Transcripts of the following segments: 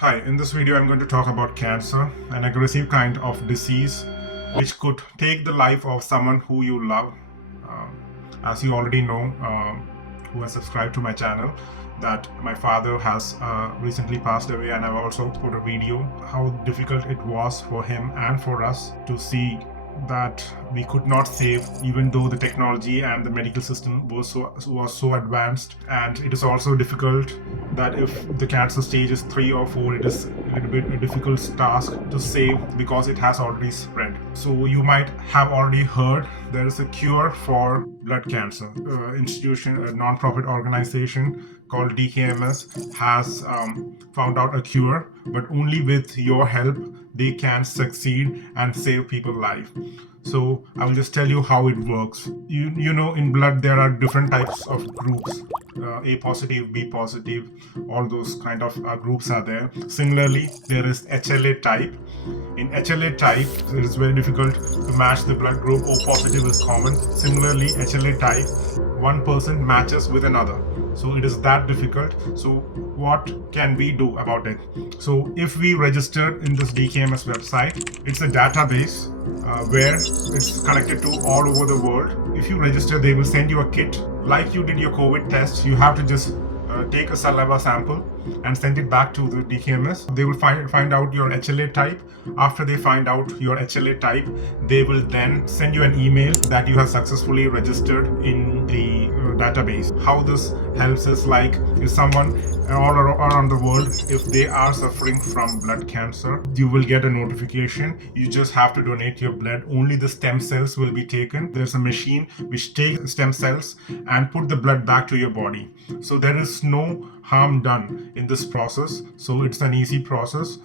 Hi, in this video I'm going to talk about cancer, an aggressive kind of disease which could take the life of someone who you love. As you already know, who has subscribed to my channel, that my father has recently passed away, and I've also put a video how difficult it was for him and for us to see that we could not save, even though the technology and the medical system was so advanced. And it is also difficult that if the cancer stage is 3 or 4, it is a little bit a difficult task to save because it has already spread. So you might have already heard there is a cure for blood cancer. A non-profit organization called DKMS has found out a cure, but only with your help they can succeed and save people's life. So I will just tell you how it works. You know, in blood there are different types of groups. A positive, B positive, all those kind of groups are there. Similarly, there is HLA type. In HLA type, it is very difficult to match the blood group. O positive is common. Similarly, HLA type, one person matches with another. So it is that difficult. So what can we do about it? So if we register in this DKMS website, it's a database where it's connected to all over the world. If you register, they will send you a kit. Like you did your COVID test, you have to just take a saliva sample and send it back to the DKMS. They will find out your HLA type. After they find out your HLA type, they will then send you an email that you have successfully registered in the database. How this helps is, like, if someone all around the world, if they are suffering from blood cancer, you will get a notification. You just have to donate your blood. Only the stem cells will be taken. There's a machine which takes stem cells and put the blood back to your body. So there is no harm done in this process. So it's an easy process.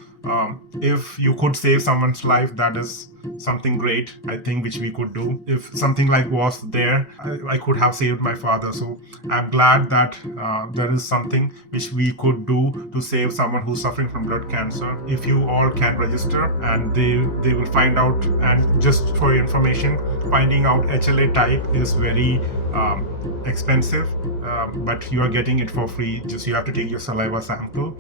If you could save someone's life, that is something great, I think, which we could do. If something like was there, I could have saved my father. So I'm glad that there is something which we could do to save someone who's suffering from blood cancer. If you all can register, and they will find out. And just for your information, finding out HLA type is very expensive, but you are getting it for free. Just you have to take your saliva sample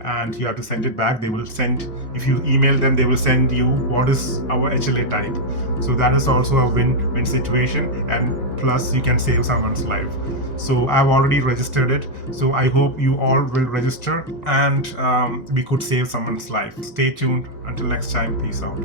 and you have to send it back. They will send, if you email them, they will send you what is our HLA type. So that is also a win-win situation, and plus you can save someone's life. So I've already registered it, so I hope you all will register and we could save someone's life. Stay tuned. Until next time, peace out.